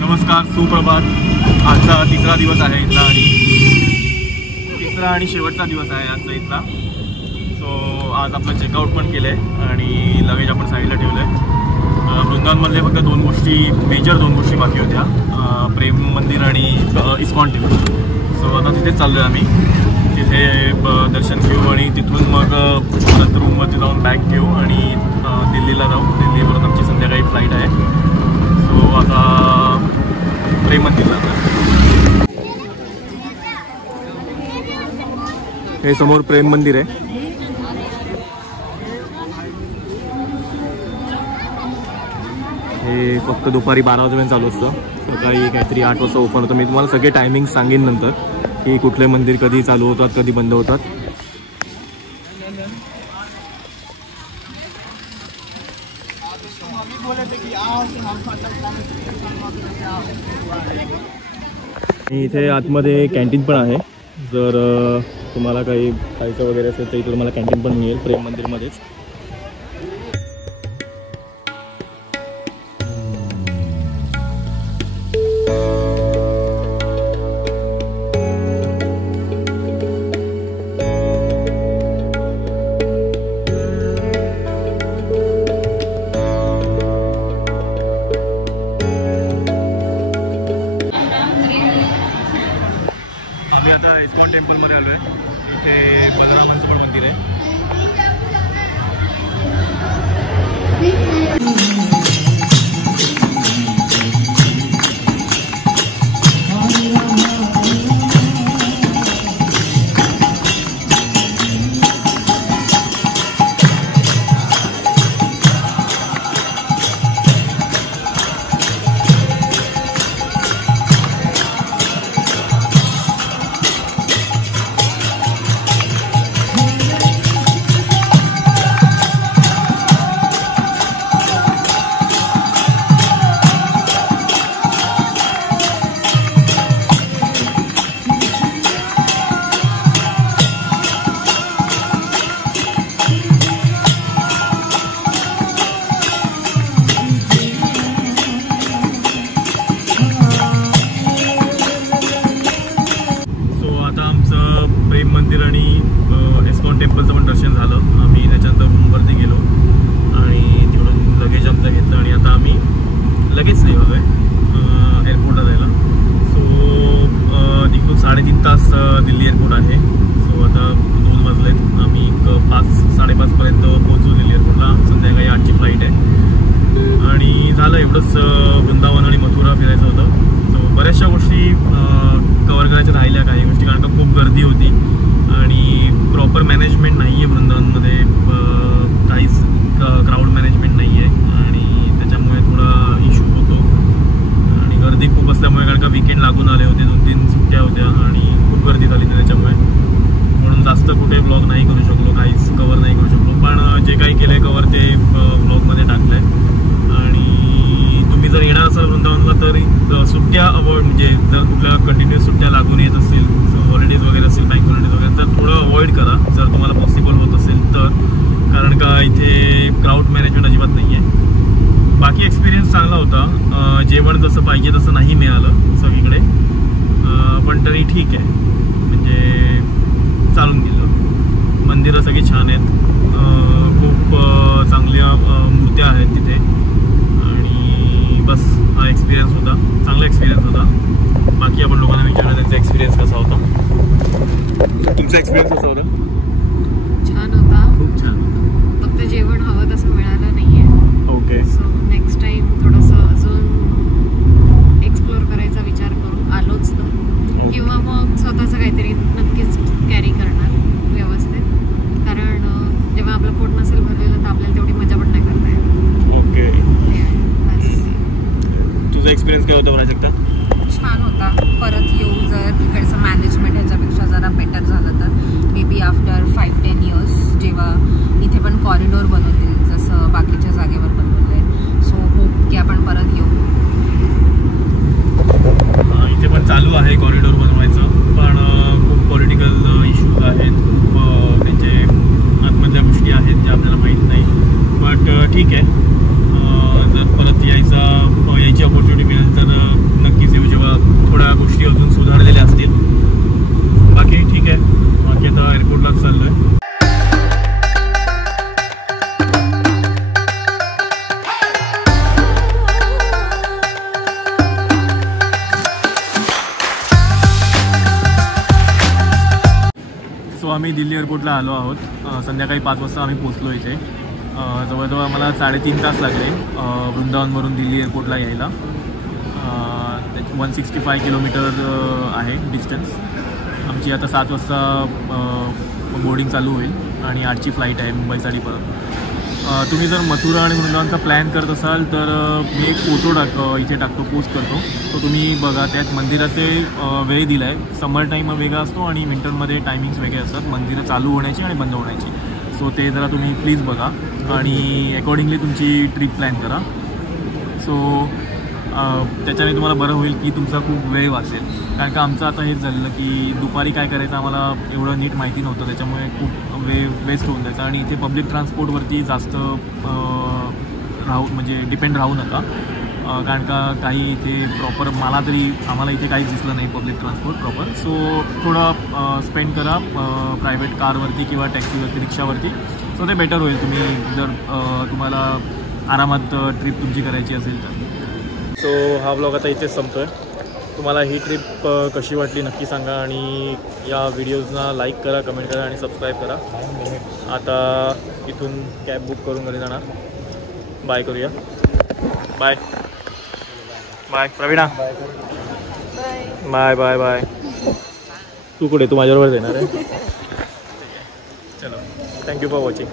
नमस्कार, सुप्रभात. आजचा तिसरा दिवस आहे इथला आणि तिसरा आणि शेवटचा दिवस आहे आजचा इथला. सो आज आपलं चेकआउट पण केलं आहे आणि लगेज आपण साईडला ठेवलं आहे. वृंदावनमधले फक्त मेजर दोन गोष्टी बाकी होत्या, प्रेम मंदिर आणि इस्कॉन टेम्पल. सो आता तिथेच चाललो आहे आम्ही. तिथे दर्शन घेऊ आणि तिथून मग परत रूमवरती जाऊन बॅग घेऊ आणि दिल्लीला जाऊ. दिल्लीवरून आमची संध्याकाळी फ्लाईट आहे. सो आता प्रेम मंदिरला. हे समोर प्रेम मंदिर आहे. हे फक्त दुपारी 12 वाजेपर्यंत चालू असतं. सकाळी काहीतरी 8 वाजता ओपन होतं. मी तुम्हाला सगळे टायमिंग सांगेन नंतर की कुठले मंदिर कधी चालू होतात, कधी बंद होतात. इथे आतमध्ये कॅन्टीन पण आहे. जर तुम्हाला काही खायचं वगैरे असेल तर इथे तुम्हाला कॅन्टीन पण मिळेल प्रेम मंदिरमध्येच. आता इस्कॉन टेम्पलमध्ये आलो आहे. इथे बलरामांचं पण मंदिर आहे. प्रेम मंदिर आणि इस्कॉन टेम्पलचं पण दर्शन झालं. आम्ही त्याच्यानंतर रूमवरती गेलो आणि तिकडून लगेज आमचं घेतलं आणि आता आम्ही लगेच निघालो आहे एअरपोर्टला जायला. सो तिथून 3.5 तास दिल्ली एअरपोर्ट आहे. सो आता 2 वाजलेत. आम्ही 5-5:30पर्यंत पोहोचू दिल्ली एअरपोर्टला. संध्याकाळी 8ची फ्लाईट आहे आणि झालं एवढंच. वृंदावन आणि मथुरा फिरायचं होतं. सो बऱ्याचशा गोष्टी कवर करायच्या राहिल्या, काही गोष्टी, कारण का खूप गर्दी होती आणि प्रॉपर मॅनेजमेंट नाही आहे वृंदावनमध्ये. काहीच क्राऊड मॅनेजमेंट नाही आहे आणि त्याच्यामुळे थोडा इश्यू होतो. आणि गर्दी खूप असल्यामुळे, कारण का वीकेंड लागून आले होते, 2-3 सुट्ट्या होत्या आणि खूप गर्दी झाली त्याच्यामुळे. म्हणून जास्त कुठे ब्लॉग नाही करू शकलो, काहीच कवर नाही करू शकलो. पण जे काही केलं आहे कवर ते ब्लॉगमध्ये टाकलं आहे. आणि तुम्ही जर येणार असाल वृंदावनला तर सुट्ट्या अवॉइड, म्हणजे जर कुठल्या कंटिन्युअस सुट्ट्या लागून येत असतील, हॉलिडेज वगैरे असेल, बँक हॉलिडेज वगैरे, तर थोडं अवॉइड करा जर तुम्हाला पॉसिबल होत असेल तर. कारण का इथे क्राऊड मॅनेजमेंट अजिबात नाही आहे. बाकी एक्सपिरियन्स चांगला होता. जेवण जसं पाहिजे तसं नाही मिळालं सगळीकडे, पण तरी ठीक आहे, म्हणजे चालून गेलं. मंदिरं सगळी छान आहेत. खूप चांगल्या मूर्त्या आहेत तिथे. आणि बस हा एक्सपिरियन्स होता, चांगला एक्सपिरियन्स होता. बाकी आपण लोकांना विचारलं त्यांचा एक्सपिरियन्स कसा होता. तुमचा एक्सपिरियन्स कसा होता? छान होता, खूप छान होता. फक्त जेवण हवं तसं मिळालं नाहीये. ओके. सो नेक्स्ट टाइम थोडंसं अजून एक्सप्लोअर करायचा विचार करू आलोच तर, किंवा मग स्वतःचं काहीतरी नक्कीच कॅरी करणार व्यवस्थित. कारण जेव्हा आपलं पोट नसेल भरलेलं तर आपल्याला तेवढी मजा पण नाही करता येत. ओके. तुझा एक्सपिरियन्स काय होता प्राजक्ता? छान होता. परत येऊ जर इकडचं मॅनेजमेंट ह्याच्यापेक्षा जरा बेटर झालं तर, मे बी आफ्टर 5-10 इयर्स, जेव्हा इथे पण कॉरिडोर बनवतील जसं बाकीच्या जागेवर बनवलं आहे. सो होप की आपण परत येऊ. इथे पण चालू आहे कॉरिडोर बनवायचं, पण खूप पॉलिटिकल इश्यूज आहेत, खूप त्यांचे आतमधल्या गोष्टी आहेत ज्या आपल्याला माहीत नाही. बट ठीक आहे, जर परत यायची अपॉर्च्युनिटी मिळेल तर आम्ही दिल्ली एअरपोर्टला आलो आहोत. संध्याकाळी 5 वाजता आम्ही पोचलो इथे. जवळजवळ आम्हाला 3.5 तास लागले वृंदावनवरून दिल्ली एअरपोर्टला यायला. 165 किलोमीटर आहे डिस्टन्स. आमची आता 7 वाजता बोर्डिंग चालू होईल आणि 8ची फ्लाईट आहे मुंबईसाठी परत. तुम्ही जर मथुरा आणि वृंदावनचा प्लॅन करत असाल तर मी एक फोटो इथे टाकतो, पोस्ट करतो, तो तुम्ही बघा. त्यात मंदिराचे वेळ दिला आहे. समर टाईम वेगळा असतो आणि विंटरमध्ये टायमिंग्स वेगळे असतात मंदिरं चालू होण्याची आणि बंद होण्याची. सो ते जरा तुम्ही प्लीज बघा आणि अकॉर्डिंगली तुमची ट्रिप प्लॅन करा. सो त्याच्याने तुम्हाला बरं होईल की तुमचा खूप वेळ वाचेल. कारण का आमचं आता हेच झालं की दुपारी काय करायचं आम्हाला एवढं नीट माहिती नव्हतं, त्याच्यामुळे खूप वेस्ट होऊन जायचं. आणि इथे पब्लिक ट्रान्सपोर्टवरती जास्त म्हणजे डिपेंड राहू नका. कारण का काही इथे प्रॉपर आम्हाला इथे काहीच दिसलं नाही पब्लिक ट्रान्सपोर्ट प्रॉपर. सो थोडं स्पेंड करा प्रायव्हेट कारवरती किंवा टॅक्सीवरती, रिक्षावरती. सो ते बेटर होईल तुम्ही जर तुम्हाला आरामात ट्रिप तुमची करायची असेल तर. सो हा ब्लॉग आता इथेच संपतो आहे. तुम्हाला ही ट्रिप कशी वाटली नक्की सांगा आणि या व्हिडिओजना लाईक करा, कमेंट करा आणि सबस्क्राईब करा. आता इथून कॅब बुक करून घरी जाणार. बाय करूया. Bye bye Praveena. Bye bye bye. तू कुठे? तू माझ्याबरोबर येणार आहे. चलो, थँक्यू फॉर वॉचिंग.